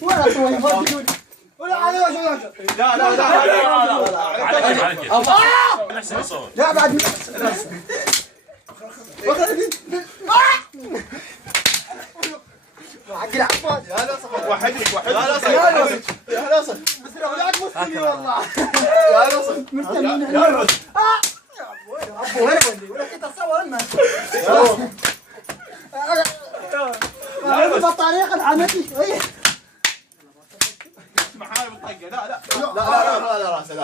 ولا طويل ما تقول ولا على وجه. لا لا لا لا بعد حق العباد. يا لا صح وحدك وحدك. يا لا صح يا لا صح. بس لو لا تمسني والله. يا لا صح. مستنين يا لا صح. ابو وين ودي ولا كنت اتصور لنا. البطاريق العمتي. معاي بالطقه. لا لا لا لا لا راسه لا.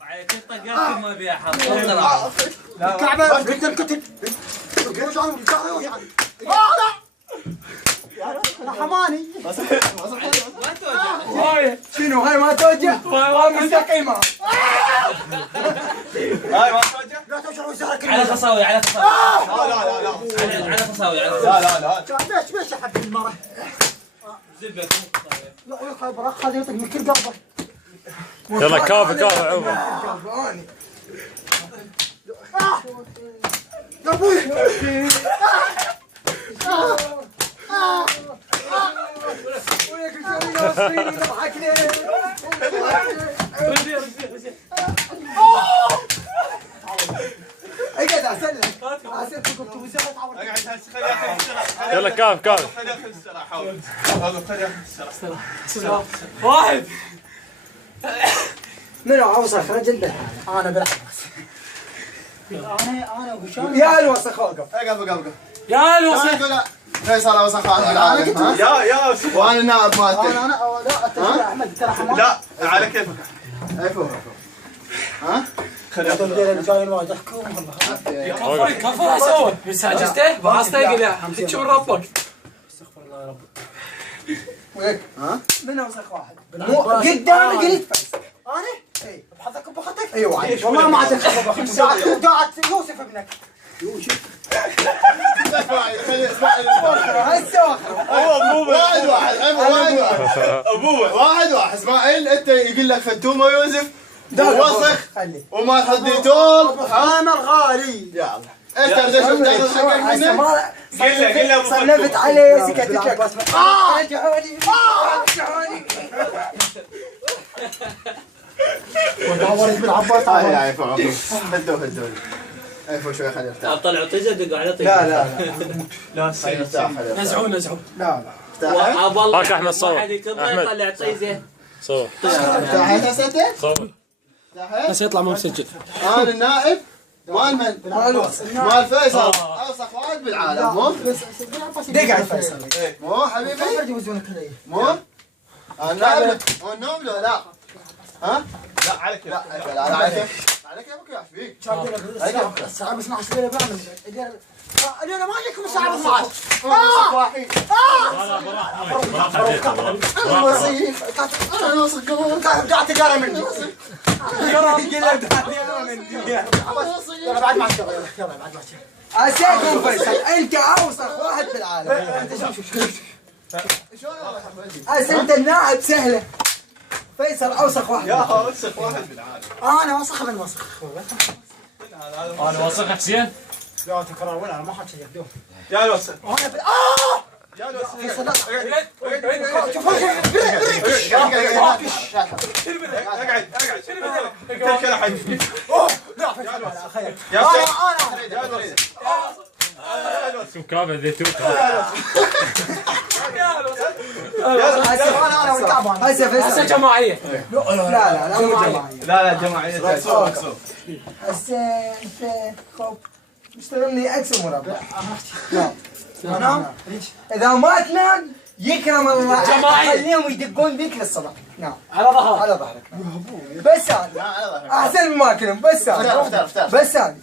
عليك الطقات ما فيها حظ. كعبه قلت الكتب. لا حماني. شنو هاي ما توجه؟ مستقيمة. هاي ما توجه؟ لا توجه وزارك. على خصاوي على خصاوي. لا لا لا. على خصاوي على لا لا لا. ليش ماشي حق المرة؟ زبك. لا يخبرك خذ يطق من كل قلبه. يلا كافي عمر. يا ابوي. وياك شوي ناصرين يضحك ليه؟ اقعد اسلك. يلا كافي. خلي ياخذ السرعه حاول. خلي ياخذ السرعه. واحد. منو اوسخ رجل بالحالة؟ انا بالعباس. انا وهشام. يا الوسخ وقف. اقف. يا الوسخ. لا فيصل اوسخ واحد بالعالم. يا وانا النائب مالتك. انا لا التشجيع احمد ترى حمار. لا على كيفك. عفوا. ها؟ خلي كفو صوت مساجسته بعصته قلع تشوف ربك. استغفر الله يا رب. وياك ها؟ من اوسخ واحد؟ قدامي قلت فيصل. انا؟ اي بحطك بخطك؟ ايوه والله ما عاد انخفض ساعة وداعت يوسف ابنك. يوسف هسه واحد اسماعيل انت يقول لك فتومه يوسف ووسخ وما حديتول انا الغالي. يا الله انت رجعت حقك منه. قل له سلفت عليه سكتك. رجعوني رجعوني. ودورت بالعباس. هاي عفوا هدوا عفوا شوي خليه يرتاح. طلعوا طيزه دقوا على طيزه. لا نزعوا لا هاك احمد صور. واحد يطلع طيزه. صور. ارتاحت هسه انت؟ صور. بس يطلع مو مسجل. انا النائب مال من؟ مال فيصل اوسخ واحد بالعالم مو؟ دقعد فيصل. مو حبيبي؟ يوزونك علي. مو؟ النائب النوم لا ها؟ لا عليك لا عليك يا فيك. الساعة ب 12 ليلة بعمل. انا ما اجيكم الساعة ب 12. قاعد تقرا مني. يلا بعد ما اشتغل. يلا بعد ما اشتغل. اسيكم فيصل انت اوسخ واحد في العالم. انت النائب سهله. فيصل اوسخ واحد. يا اوسخ واحد بالعالم. انا وسخ من وسخ. انا وسخ حسين. لا تكرر ولا ما حد شيء يبدون. يا الوسخ. انا يا الوسخ. شو كافي ذيتوت. هسه جماعيه. لا مو جماعيه. لا جماعية. هسه انت مشتغلني اكس مربع. نعم. اذا ما تنام يكرم الله خليهم يدقون بيك للصبح. نعم على ظهرك. على ظهرك. بس انا احسن من ما اكلم. بس انا بس انا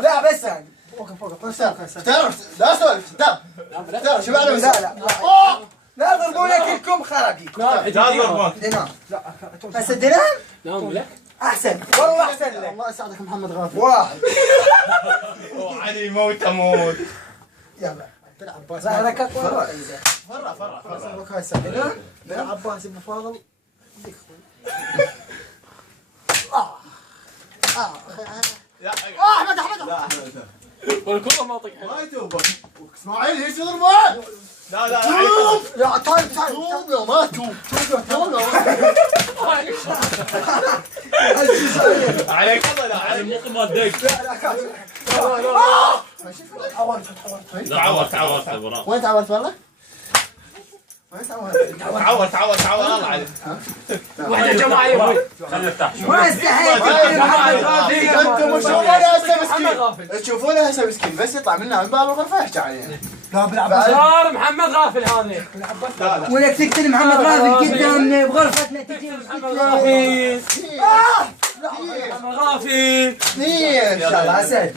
لا بس انا افتر لا سولف افتر شو بعد لا ضربونا كلكم خراقيك. لا ضربوك. دينار. هسه دينار نعم لك. احسن والله احسن لك. الله يساعدك محمد غافر. واحد. علي موت اموت. يلا ظهرك اطول. فرع بن عباس بن فاضل. احمد لا احمد والكره ما اعطيك ما يتوب اسماعيل ايش ضربه؟ لا لا توب لا تعال توب يا ما توب توب يا عليك الله لا عليك النقطة ما تدق. تعورت براء. وين تعورت والله؟ وين تعورت؟ تعور الله عليك. واحده جماعه يا ابوي. خليه يرتاح شوي. ما استحيت انتم تشوفونه هسه مسكين تشوفونه هسه مسكين بس يطلع منها من باب الغرفه يحكي علينا. لا بالعباس صار محمد غافل هذا. ولك تقتل محمد غافل قدامنا بغرفتنا تجي محمد غافل. لا محمد غافل. اثنين ان شاء الله اسعد